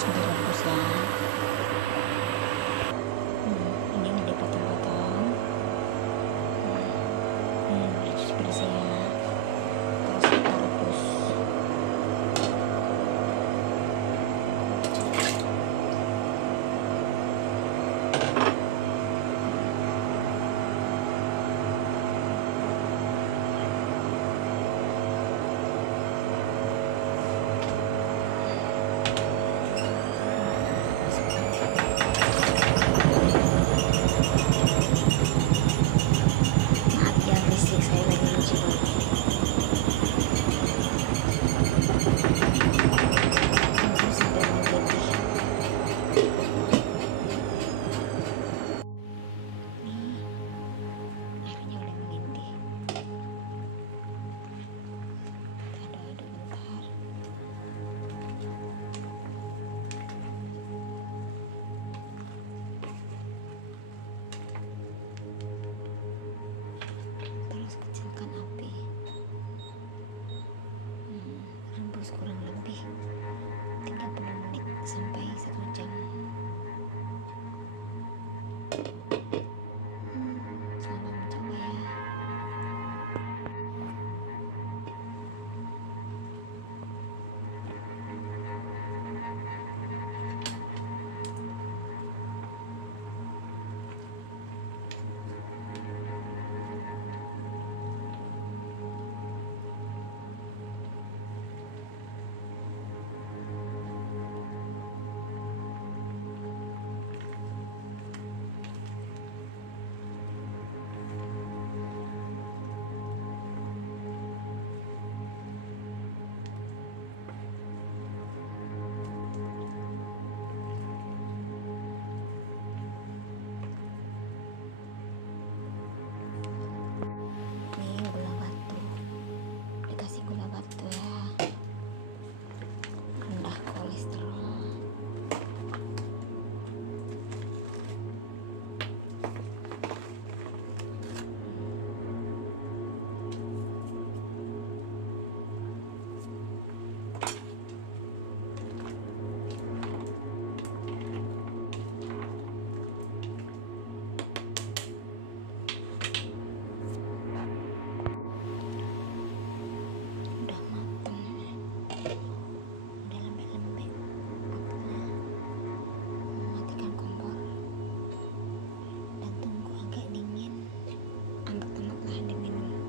terus direbus ya. Ini dipotong-potong. Ini dicuci bersih ya. Terus kita rebus. Maaf ya, listrik saya lagi nyuci baju. Tunggu sampai mendidih. Nih, airnya udah mendidih. Kita aduk-aduk bentar. Terus kecilkan api. Rebus kurang lebih 30 menit sampai 1 jam. Selamat mencoba ya. Nih gula batu, dikasih gula batu ya, rendah kolesterol. Udah mateng, udah lembek-lembek. Matikan kompor dan tunggu agak dingin. Angkat tengoklah diminum.